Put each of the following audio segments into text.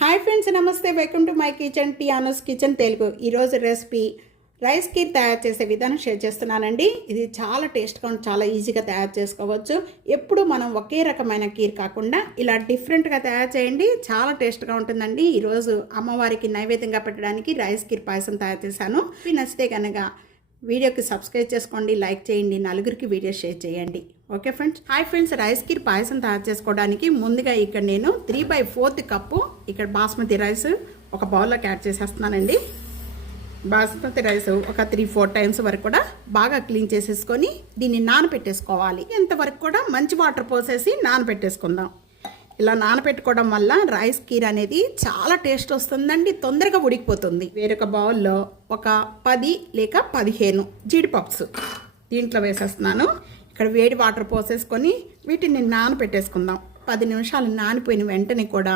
Hi friends, నమస్తే. Welcome to my kitchen, టియానోస్ kitchen Telugu. ఈరోజు recipe rice kheer తయారు చేసే విధానం షేర్ చేస్తున్నానండి. ఇది చాలా టేస్ట్గా చాలా ఈజీగా తయారు చేసుకోవచ్చు. ఎప్పుడు మనం ఒకే రకమైన కీర్ కాకుండా ఇలా డిఫరెంట్గా తయారు చేయండి, చాలా టేస్ట్గా ఉంటుందండి. ఈరోజు అమ్మవారికి నైవేద్యంగా పెట్టడానికి రైస్ కీర్ పాయసం తయారు చేశాను. నచ్చితే కనుక వీడియోకి సబ్స్క్రైబ్ చేసుకోండి, లైక్ చేయండి, నలుగురికి వీడియో షేర్ చేయండి. Okay friends. Hi friends, rice kheer పాయసం తయారు చేసుకోవడానికి ముందుగా ఇక్కడ నేను 3/4 కప్పు ఇక్కడ బాస్మతి రైస్ ఒక బౌల్లోకి యాడ్ చేసేస్తున్నానండి. బాస్మతి రైస్ ఒక 3-4 టైమ్స్ వరకు కూడా బాగా క్లీన్ చేసేసుకొని దీన్ని నానబెట్టేసుకోవాలి. ఇంతవరకు కూడా మంచి వాటర్ పోసేసి నానబెట్టేసుకుందాం. ఇలా నానబెట్టుకోవడం వల్ల రైస్ కీర్ అనేది చాలా టేస్ట్ వస్తుందండి, తొందరగా ఉడికిపోతుంది. వేరొక బౌల్లో ఒక 10 లేక 15 జీడిపప్స్ దీంట్లో వేసేస్తున్నాను. ఇక్కడ వేడి వాటర్ పోసేసుకొని వీటిని నానబెట్టేసుకుందాం. 10 నిమిషాలు నానిపోయిన వెంటనే కూడా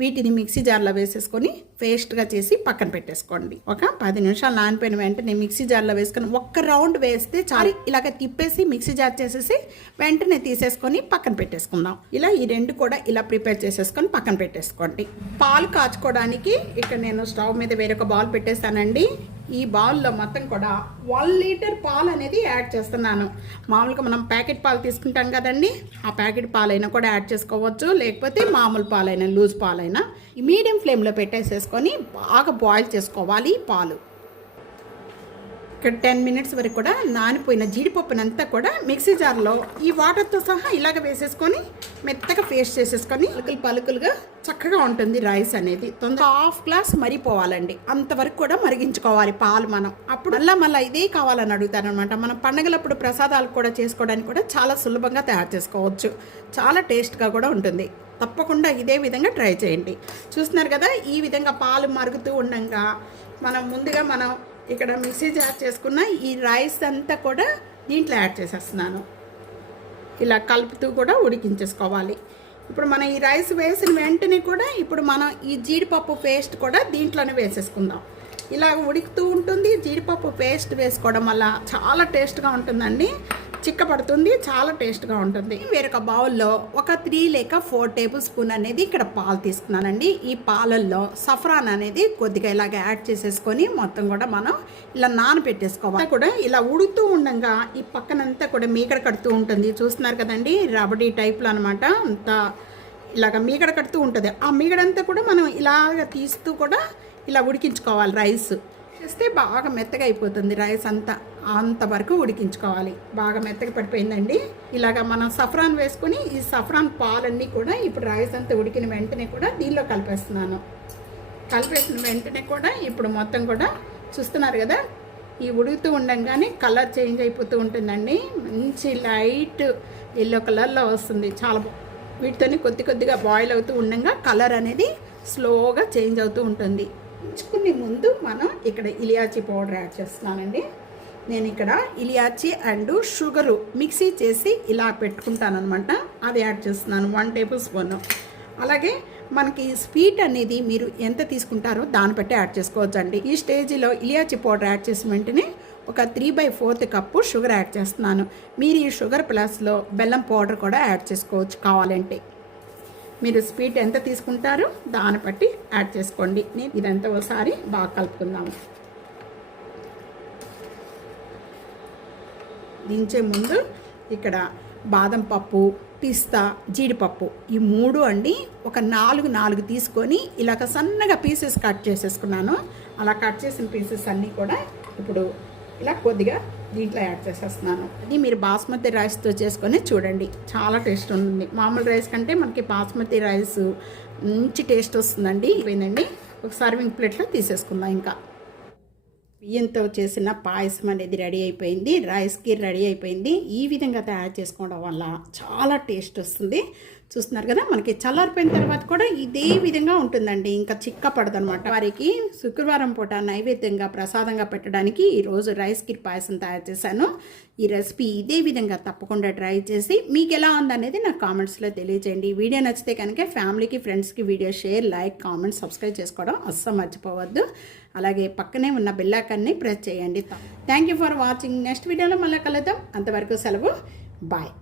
వీటిని మిక్సీ జార్లో వేసేసుకొని పేస్ట్గా చేసి పక్కన పెట్టేసుకోండి. ఒక 10 నిమిషాలు నానిపోయిన వెంటనే మిక్సీ జార్లో వేసుకొని ఒక్క రౌండ్ వేస్తే చాలు. ఇలాగ తిప్పేసి మిక్సీ జార్ చేసేసి వెంటనే తీసేసుకొని పక్కన పెట్టేసుకుందాం. ఇలా ఈ రెండు కూడా ఇలా ప్రిపేర్ చేసేసుకొని పక్కన పెట్టేసుకోండి. పాలు కాచుకోవడానికి ఇక్కడ నేను స్టవ్ మీద వేరొక బౌల్ పెట్టేస్తానండి. ఈ బౌల్లో మొత్తం కూడా 1 లీటర్ పాలు అనేది యాడ్ చేస్తున్నాను. మామూలుగా మనం ప్యాకెట్ పాలు తీసుకుంటాం కదండి, ఆ ప్యాకెట్ పాలైనా కూడా యాడ్ చేసుకోవచ్చు, లేకపోతే మామూలు పాలైనా లూజ్ పాలైనా మీడియం ఫ్లేమ్లో పెట్టేసేసుకొని బాగా బాయిల్ చేసుకోవాలి పాలు. ఇక్కడ 10 మినిట్స్ వరకు కూడా నానిపోయిన జీడిపప్పునంతా కూడా మిక్సీ జార్లో ఈ వాటర్తో సహా ఇలాగ వేసేసుకొని మెత్తగా పేస్ట్ చేసేసుకొని పలుకులుగా చక్కగా ఉంటుంది రైస్ అనేది. తొందరగా 1/2 గ్లాస్ మరిపోవాలండి, అంతవరకు కూడా మరిగించుకోవాలి పాలు. మనం అప్పుడు మళ్ళీ ఇదే కావాలని అడుగుతారనమాట. మనం పండగలప్పుడు ప్రసాదాలు కూడా చేసుకోవడానికి కూడా చాలా సులభంగా తయారు చేసుకోవచ్చు, చాలా టేస్ట్గా కూడా ఉంటుంది. తప్పకుండా ఇదే విధంగా ట్రై చేయండి. చూస్తున్నారు కదా, ఈ విధంగా పాలు మరుగుతూ ఉండగా ముందుగా ఇక్కడ మిక్సీ జార్ చేసుకున్న ఈ రైస్ అంతా కూడా దీంట్లో యాడ్ చేసేస్తున్నాను. ఇలా కలుపుతూ కూడా ఉడికించేసుకోవాలి. ఇప్పుడు ఈ రైస్ వేసిన వెంటనే కూడా ఇప్పుడు ఈ జీడిపప్పు పేస్ట్ కూడా దీంట్లోనే వేసేసుకుందాం. ఇలా ఉడుకుతూ ఉంటుంది. జీడిపప్పు పేస్ట్ వేసుకోవడం వల్ల చాలా టేస్ట్గా ఉంటుందండి, చిక్కపడుతుంది, చాలా టేస్ట్గా ఉంటుంది. వేరొక బౌల్లో ఒక 3 లేక 4 టేబుల్ స్పూన్ అనేది ఇక్కడ పాలు తీసుకున్నానండి. ఈ పాలల్లో సఫ్రాన్ అనేది కొద్దిగా ఇలాగ యాడ్ చేసేసుకొని మొత్తం కూడా ఇలా నానబెట్టేసుకోవాలి. కూడా ఇలా ఉడుకుతూ ఉండగా ఈ పక్కనంతా కూడా మీగడ కడుతూ ఉంటుంది. చూస్తున్నారు కదండి, రబడీ టైప్లో అనమాట. అంతా ఇలాగ మీగడ కడుతూ ఉంటుంది. ఆ మీగడంతా కూడా ఇలాగ తీస్తూ కూడా ఇలా ఉడికించుకోవాలి. రైస్ చేస్తే బాగా మెత్తగా అయిపోతుంది. రైస్ అంతవరకు ఉడికించుకోవాలి. బాగా మెత్తగా పడిపోయిందండి. ఇలాగ సఫ్రాన్ వేసుకొని ఈ సఫ్రాన్ పాలన్నీ కూడా ఇప్పుడు రైస్ అంతా ఉడికిన వెంటనే కూడా దీనిలో కలిపేస్తున్నాను. కలిపేసిన వెంటనే కూడా ఇప్పుడు మొత్తం కూడా చూస్తున్నారు కదా, ఈ ఉడుకుతూ ఉండగానే కలర్ చేంజ్ అయిపోతూ ఉంటుందండి. మంచి లైట్ ఎల్లో కలర్లో వస్తుంది. చాలా వీటితోని కొద్దిగా బాయిల్ అవుతూ ఉండగా కలర్ అనేది స్లోగా చేంజ్ అవుతూ ఉంటుంది. ఉంచుకునే ముందు ఇక్కడ ఇలియాచీ పౌడర్ యాడ్ చేస్తున్నానండి. నేను ఇక్కడ ఇలియాచీ అండ్ షుగరు మిక్సీ చేసి ఇలా పెట్టుకుంటాను అనమాట. అది యాడ్ చేస్తున్నాను 1 టేబుల్ స్పూన్. అలాగే స్వీట్ అనేది మీరు ఎంత తీసుకుంటారో దాన్ని బట్టి యాడ్ చేసుకోవచ్చు అండి. ఈ స్టేజ్లో ఇలియాచీ పౌడర్ యాడ్ చేసిన వెంటనే ఒక 3/4 కప్పు షుగర్ యాడ్ చేస్తున్నాను. మీరు ఈ షుగర్ ప్లస్లో బెల్లం పౌడర్ కూడా యాడ్ చేసుకోవచ్చు కావాలంటే. మీరు స్వీట్ ఎంత తీసుకుంటారో దాన్ని బట్టి యాడ్ చేసుకోండి. నేను ఇదంతా ఒకసారి బాగా కలుపుకుందాము. దించే ముందు ఇక్కడ బాదం పప్పు, పిస్తా, జీడిపప్పు ఈ 3 అండి ఒక 4 తీసుకొని ఇలాగ సన్నగా పీసెస్ కట్ చేసేసుకున్నాను. అలా కట్ చేసిన పీసెస్ అన్నీ కూడా ఇప్పుడు ఇలా కొద్దిగా దీంట్లో యాడ్ చేసేస్తున్నాను. అది మీరు బాస్మతి రైస్తో చేసుకొని చూడండి, చాలా టేస్ట్ ఉంటుంది. మామూలు రైస్ కంటే బాస్మతి రైస్ మంచి టేస్ట్ వస్తుందండి. ఇవేనండి ఒక సర్వింగ్ ప్లేట్లో తీసేసుకుందాం. ఇంకా బియ్యంతో చేసిన పాయసం అనేది రెడీ అయిపోయింది. రైస్ కీర్ రెడీ అయిపోయింది. ఈ విధంగా తయారు చేసుకోవడం వల్ల చాలా టేస్ట్ వస్తుంది. చూస్తున్నారు కదా, చల్లారిపోయిన తర్వాత కూడా ఇదే విధంగా ఉంటుందండి, ఇంకా చిక్క పడదనమాట. వారికి శుక్రవారం పూట నైవేద్యంగా ప్రసాదంగా పెట్టడానికి ఈరోజు రైస్ కీర్ పాయసం తయారు చేశాను. ఈ రెసిపీ ఇదే విధంగా తప్పకుండా ట్రై చేసి మీకు ఎలా ఉందనేది నాకు కామెంట్స్లో తెలియజేయండి. వీడియో నచ్చితే కనుక ఫ్యామిలీకి, ఫ్రెండ్స్కి video share, like, comment, subscribe చేసుకోవడం అస్సలు మర్చిపోవద్దు. అలాగే పక్కనే ఉన్న బెల్ ఐకాన్ని ప్రెస్ చేయండి. Thank you for watching. Next వీడియోలో మళ్ళీ కలుద్దాం. అంతవరకు సెలవు. బాయ్.